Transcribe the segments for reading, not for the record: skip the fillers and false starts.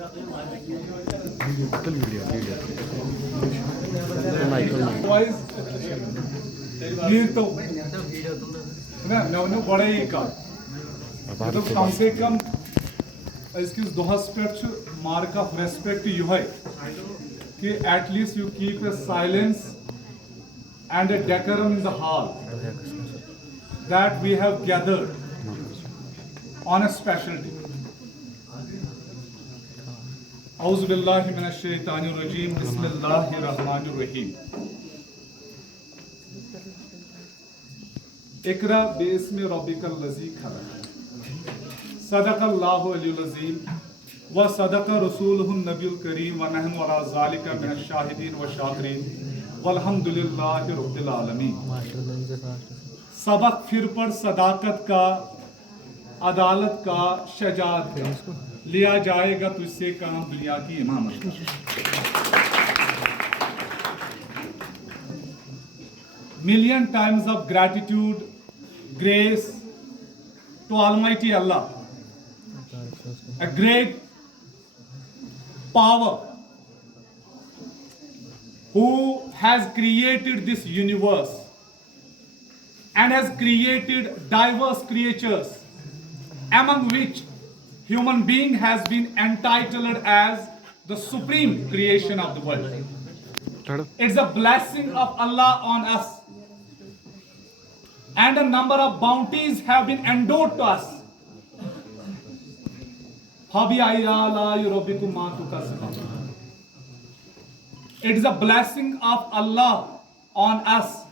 ये तो ना बड़ा ही का तो कम से कम इसकिस दोहस पे मार्क ऑफ रेस्पेक्ट यह कि at least you keep a silence and a decorum in the hall that we have gathered on a special day. A'udhu billahi minash shaitanir rajim. Bismillahir rahmanir rahim. Iqra bismi rabbikal ladzi khalaq. Sadaqallahu aliyyul azim. Wa sadaqa rasuluhun nabiyul kareem wa nahnu ala zalika minash shahidin wa shakirin. वल्हम्दुलिल्लाहि रब्बिल आलमीन। सबक फिर पर सदाकत का, अदालत का, शजाअत का लिया जाएगा तुझसे काम दुनिया की इमामत। Million times of gratitude, grace to Almighty Allah, a great power who has created this universe and has created diverse creatures, among which human being has been entitled as the supreme creation of the world. It's a blessing of Allah on us, and a number of bounties have been endowed to us. It is a blessing of Allah on us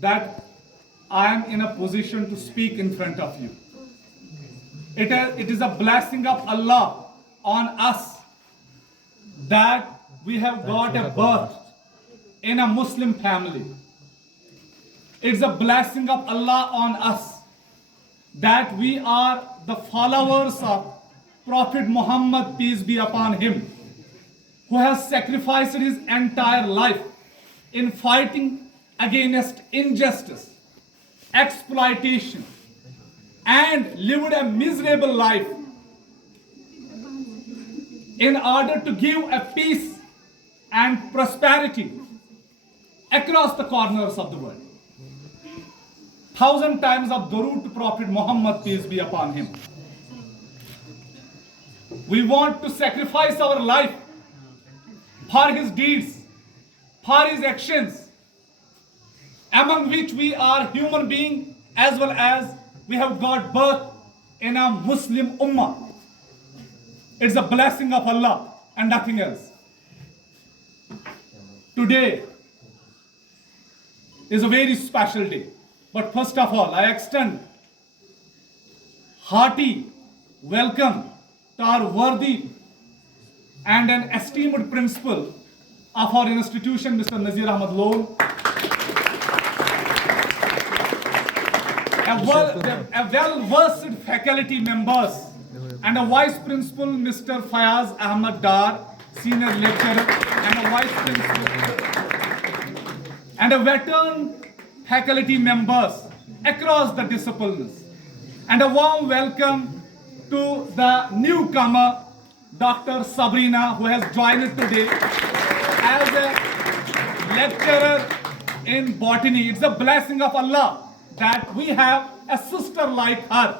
that I am in a position to speak in front of you. It is a blessing of Allah on us that we have got a birth in a Muslim family. It's a blessing of Allah on us that we are the followers of Prophet Muhammad, peace be upon him, who has sacrificed his entire life in fighting against injustice, exploitation, and lived a miserable life in order to give a peace and prosperity across the corners of the world. 1,000 times of Durood to Prophet Muhammad, peace be upon him. We want to sacrifice our life for his deeds, for his actions, among which we are human beings as well as we have got birth in a Muslim ummah. It's a blessing of Allah and nothing else. Today is a very special day. But first of all, I extend hearty welcome to our worthy and an esteemed principal of our institution, Mr. Nazir Ahmad Lone, a well-versed faculty members, and a vice principal, Mr. Fayaz Ahmad Dar, senior lecturer, and a vice principal, and a veteran faculty members across the disciplines, and a warm welcome to the newcomer, Dr. Sabrina, who has joined us today as a lecturer in botany. It's a blessing of Allah that we have a sister like her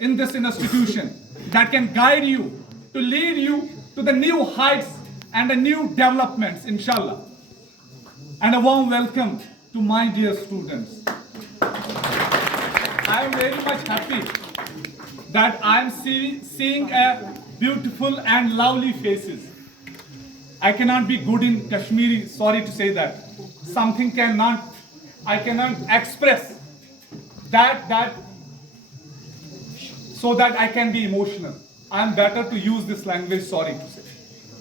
in this institution that can guide you, to lead you to the new heights and the new developments, inshallah. And a warm welcome to my dear students. I am very much happy that I am seeing a beautiful and lovely faces. I cannot be good in Kashmiri, sorry to say that. I cannot express that so that I can be emotional. I am better to use this language, sorry to say.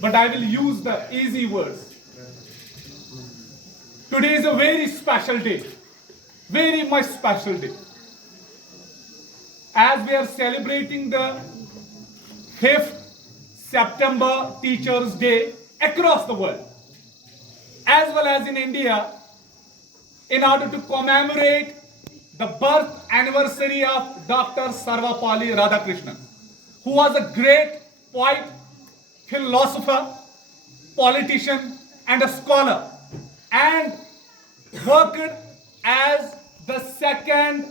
But I will use the easy words. Today is a very special day, very much special day. As we are celebrating the 5th September Teachers' Day across the world, as well as in India, in order to commemorate the birth anniversary of Dr. Sarvapalli Radhakrishnan, who was a great poet, philosopher, politician, and a scholar, and worked as the second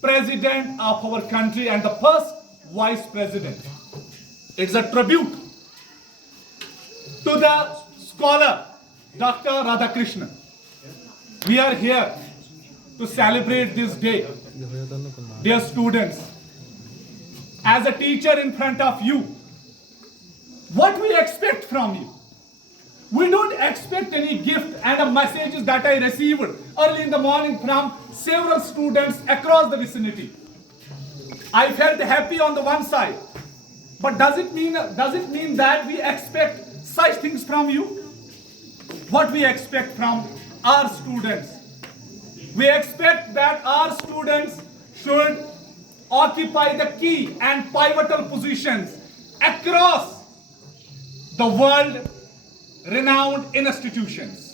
president of our country and the first vice president. It's a tribute to the scholar Dr. Radhakrishnan. We are here to celebrate this day. Dear students, as a teacher in front of you, what we expect from you? We don't expect any gift and a messages that I received early in the morning from several students across the vicinity. I felt happy on the one side, but does it mean that we expect such things from you? What we expect from our students? We expect that our students should occupy the key and pivotal positions across the world renowned institutions.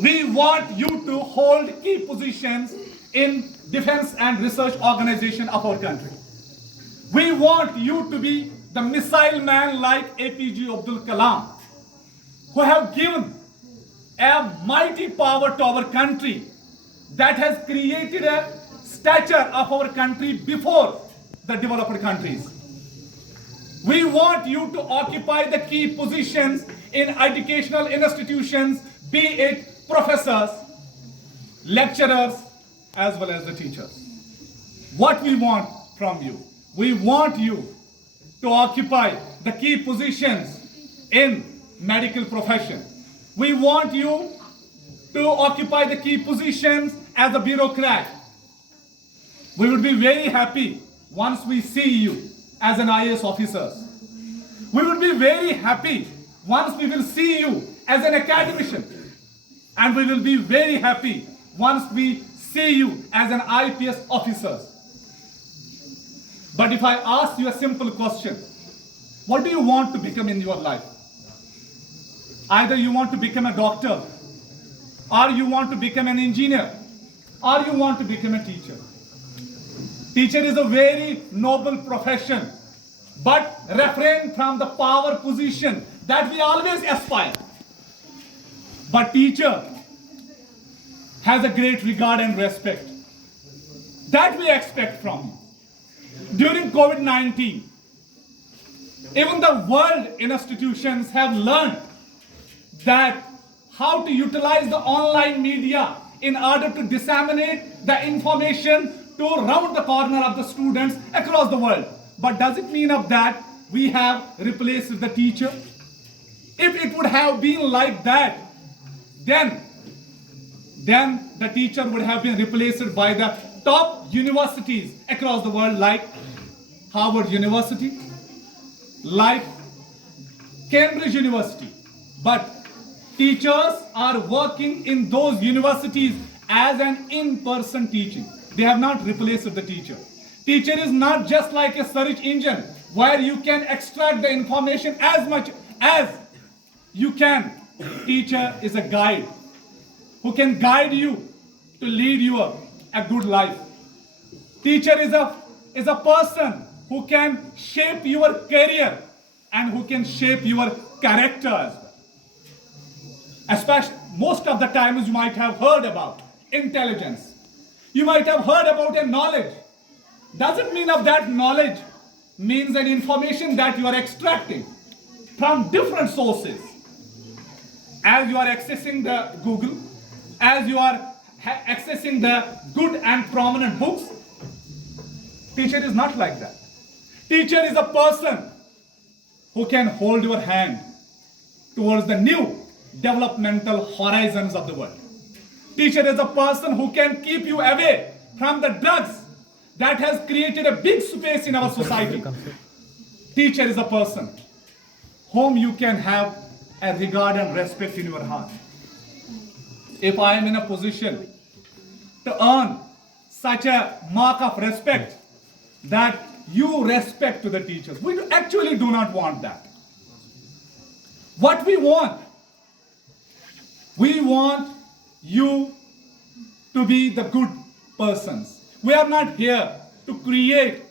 We want you to hold key positions in defense and research organization of our country. We want you to be the missile man like APJ Abdul Kalam, who have given a mighty power to our country that has created a stature of our country before the developed countries. We want you to occupy the key positions in educational institutions, be it professors, lecturers, as well as the teachers. What we want from you? We want you to occupy the key positions in medical profession. We want you to occupy the key positions as a bureaucrat. We would be very happy once we see you as an IAS officer. We would be very happy once we will see you as an academician. And we will be very happy once we see you as an IPS officer. But if I ask you a simple question, what do you want to become in your life? Either you want to become a doctor, or you want to become an engineer, or you want to become a teacher. Teacher is a very noble profession, but refrain from the power position that we always aspire. But teacher has a great regard and respect that we expect from you. During COVID-19, even the world institutions have learned that how to utilize the online media in order to disseminate the information to round the corner of the students across the world. But does it mean of that we have replaced the teacher? If it would have been like that, then the teacher would have been replaced by the top universities across the world like Harvard University, like Cambridge University. But teachers are working in those universities as an in-person teaching. They have not replaced the teacher. Teacher is not just like a search engine where you can extract the information as much as you can. Teacher is a guide who can guide you to lead you a good life. Teacher is a person who can shape your career and who can shape your character as well. Especially most of the times you might have heard about intelligence. You might have heard about a knowledge. Doesn't mean of that knowledge means an information that you are extracting from different sources. As you are accessing the Google, as you are accessing the good and prominent books, teacher is not like that. Teacher is a person who can hold your hand towards the new developmental horizons of the world. Teacher is a person who can keep you away from the drugs that has created a big space in our society. Teacher is a person whom you can have a regard and respect in your heart. If I am in a position to earn such a mark of respect that you respect to the teachers, we actually do not want that. What we want you to be the good persons. We are not here to create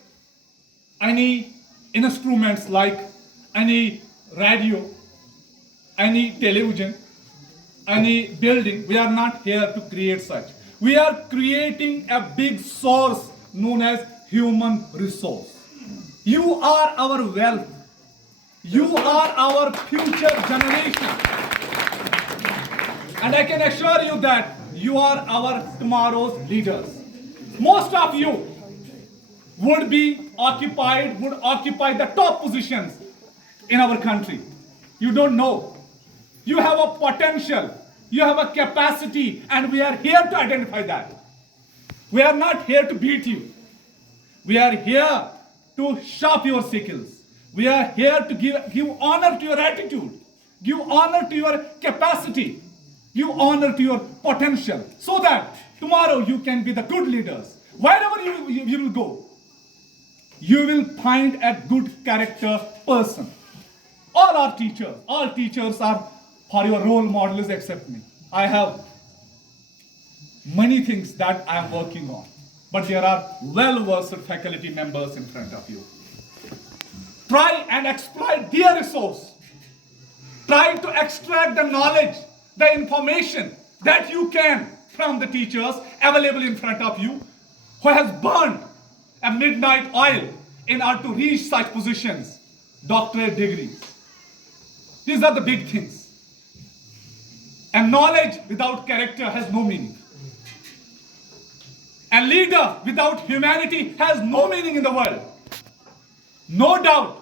any instruments like any radio, any television, any building. We are not here to create such. We are creating a big source known as human resource. You are our wealth. You are our future generation. And I can assure you that you are our tomorrow's leaders. Most of you would occupy the top positions in our country. You don't know. You have a potential, you have a capacity, and we are here to identify that. We are not here to beat you. We are here to sharpen your skills. We are here to give honor to your attitude, give honor to your capacity, give honor to your potential, so that tomorrow you can be the good leaders. Wherever you will go, you will find a good character person. All teachers are for your role models except me. I have many things that I am working on, but there are well-versed faculty members in front of you. Try and exploit their resource. Try to extract the knowledge, the information that you can from the teachers available in front of you, who has burned a midnight oil in order to reach such positions, doctorate degrees. These are the big things. And knowledge without character has no meaning. A leader without humanity has no meaning in the world. No doubt,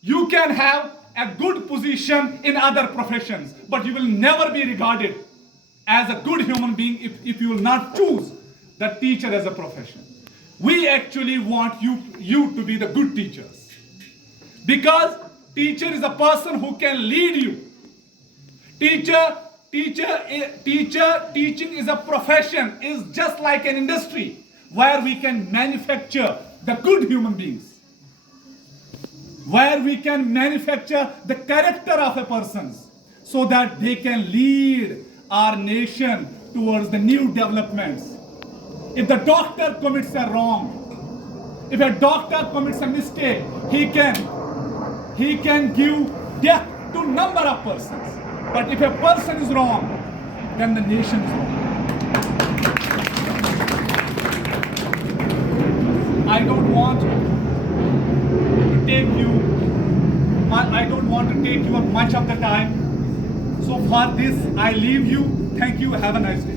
you can have a good position in other professions, but you will never be regarded as a good human being if you will not choose the teacher as a profession. We actually want you to be the good teachers. Because teacher is a person who can lead you. Teaching is a profession, is just like an industry where we can manufacture the good human beings, where we can manufacture the character of a person so that they can lead our nation towards the new developments. If the doctor commits a wrong, if a doctor commits a mistake, he can give death to number of persons. But if a person is wrong, then the nation is wrong. I don't want to take you much of the time. So for this, I leave you. Thank you. Have a nice day.